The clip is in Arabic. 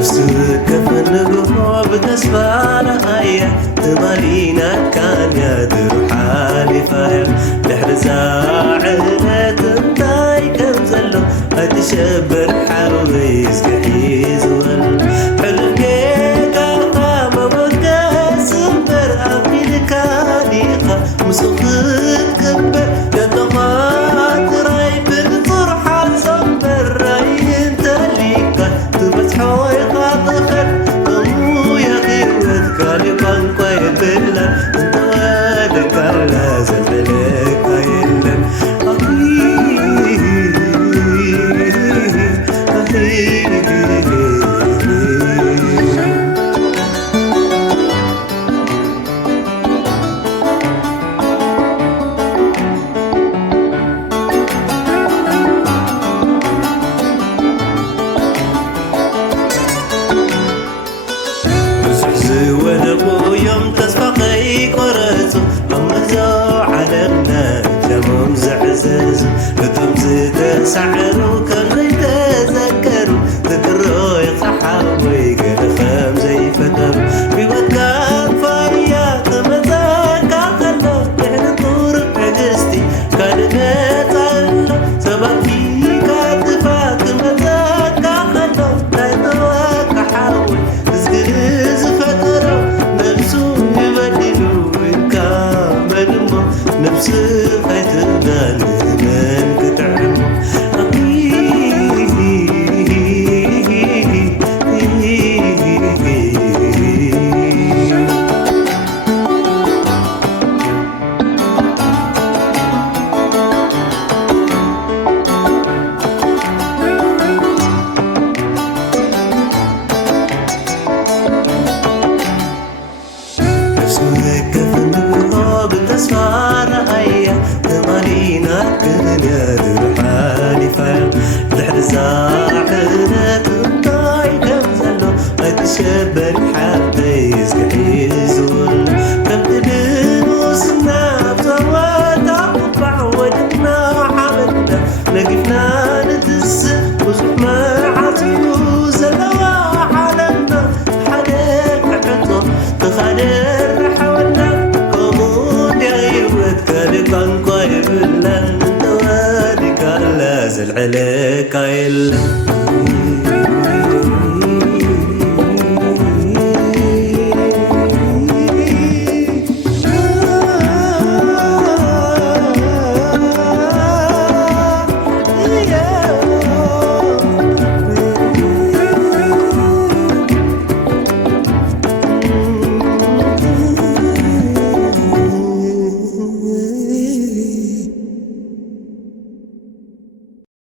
نفسه كفن بتسفى رأيه تمالينا كان يدر حالي فاهم دحر زاعلة تنتاي كم زلو أتشبر حاولي يسكحيز حلم كيكا ما بقى سنبر أمين كاليقا مسوخت كبر يدغات راي بالفرحة سنبر راي انت ليقا تبت حويقا ضخر أمو يا غيرت كاليقا نقوي بلن انت وادك على زفلك ايلن ونبو يوم تسفقي قرزو أمزو علمنا جمم زعززو لتمزي تسعرو كم زي تذكرو ذكرو يقحاوي قد خام زي فتر في وكان فايا تمزاك عقلو نحن طور عجزتي كان نتعلو سبب فيك عدفا تمزاك عقلو تايتواك حاول تزقرز فترو نفسه يبدلو إن كامل نفسه فايتنا من كتعلم بتسفى رأيه تمارينا كن يدر حالي فاهم دحر زاعلة تنطاي كم زلو أتشبر حتى يزقحيزون كم تبين وصلنا بصوات أطبع ودنا حملنا نقفنا نتس وزحمة عطيو زلوا حالنا حدك عطو تخادر حولنا كان قايب لن توالي كان لازل عليك عيل